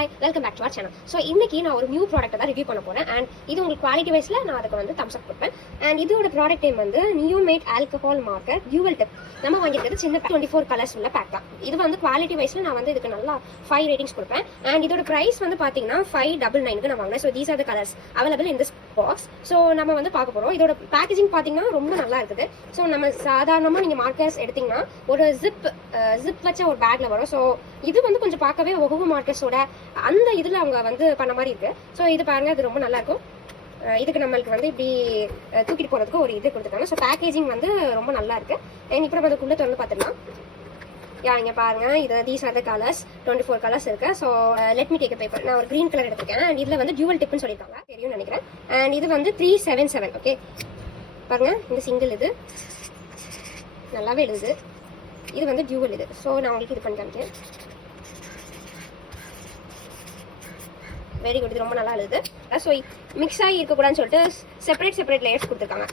Hi welcome back to our channel. So இன்னைக்கு நான் ஒரு நியூ ப்ராடக்ட்டை தான் ரிவ்யூ பண்ண போகிறேன். அண்ட் இது உங்களுக்கு குவாலிட்டி வைஸில் நான் அதுக்கு வந்து தம்ஸ் அப் கொடுப்பேன். அண்ட் இதோட ப்ராடக்ட் நேம் வந்து நியோமேட் ஆல்கஹால் மார்க்கர் டியூவல் டிப். நம்ம வாங்கியிருக்கிறது சின்ன 24 கலர்ஸ் உள்ள பேக் தான். இது வந்து குவாலிட்டி வைஸில் நான் வந்து இதுக்கு நல்லா 5 ரேட்டிங்ஸ் கொடுப்பேன். அண்ட் இதோட ப்ரைஸ் வந்து பார்த்தீங்கன்னா 599 நான் வாங்கினேன். So these are the colours available in this box. So நம்ம வந்து பார்க்க போகிறோம். இதோட பேக்கேஜிங் பார்த்தீங்கன்னா ரொம்ப நல்லா இருக்குது. ஸோ நம்ம சாதாரணமாக நீங்கள் மார்க்கர்ஸ் எடுத்தீங்கன்னா ஒரு ஜிப் வச்ச ஒரு பேக்கில் வரும். ஸோ இது வந்து கொஞ்சம் பார்க்கவே ஒவ்வொரு மார்க்கர்ஸோட அந்த இதில் அவங்க வந்து பண்ண மாதிரி இருக்கு. ஸோ இது பாருங்க, அது ரொம்ப நல்லா இருக்கும். இதுக்கு நம்மளுக்கு வந்து இப்படி தூக்கிட்டு போகிறதுக்கு ஒரு இது கொடுத்துருக்காங்க. ஸோ பேக்கேஜிங் வந்து ரொம்ப நல்லா இருக்கு. இப்போ நம்ம அதுக்குள்ளே திறந்து பார்த்துக்கலாம். இங்கே பாருங்க, இது these are the colours 24 colours இருக்கு. So let me take paper. நான் ஒரு க்ரீன் கலர் எடுத்துருக்கேன். அண்ட் இதில் வந்து டியூவல் டிப்னு சொல்லியிருக்காங்க, தெரியும்னு நினைக்கிறேன். அண்ட் இது வந்து 377. ஓகே பாருங்க, இந்த சிங்கிள் இது நல்லாவே எழுதுது. இது வந்து டியூவல் இது. ஸோ நான் உங்களுக்கு இது பண்ணி காமிக்கிறேன். வெரி குட், இது ரொம்ப நல்லா எழுது. ஸோ மிக்ஸ் ஆகி இருக்கக்கூடாதுன்னு சொல்லிட்டு செப்பரேட் லேயர்ஸ் கொடுத்துருக்காங்க.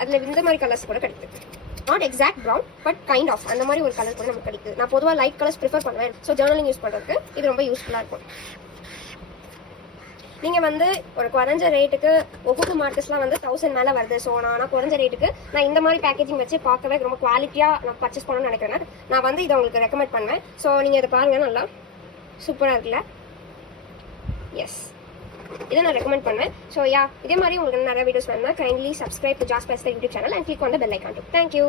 அதில் இந்த மாதிரி கலர்ஸ் கூட கிடைக்குது. Not exact brown but kind of அந்த மாதிரி ஒரு கலர் கூட நமக்கு கிடைக்குது. நான் பொதுவாக லைட் கலர்ஸ் ப்ரிஃபர் பண்ணுவேன். ஸோ ஜர்னலிங் யூஸ் பண்ணுறதுக்கு இது ரொம்ப யூஸ்ஃபுல்லாக இருக்கும். நீங்கள் வந்து ஒரு குறைஞ்ச ரேட்டுக்கு ஒவ்வொரு மார்க்கெட்ஸ்லாம் வந்து 1000 மேலே வருது. ஸோ நான் குறைஞ்ச ரேட்டுக்கு நான் இந்த மாதிரி பேக்கேஜிங் வச்சு பார்க்கவே ரொம்ப குவாலிட்டியாக நான் பர்ச்சேஸ் பண்ணணும்னு நினைக்கிறேன். நான் வந்து இதை உங்களுக்கு ரெக்கமெண்ட் பண்ணுவேன். ஸோ நீங்கள் இதை பாருங்கள், நல்லா சூப்பராக இருக்குல்ல. எஸ், இதை நான் ரெக்கமெண்ட் பண்ணுவேன். ஸோ இதே மாதிரி உங்களுக்கு நிறைய வீடியோஸ் வேணும்னா கைண்ட்லி சப்ஸ்கிரைப் டு ஜாஸ் best YouTube channel and click on the bell icon. Thank you.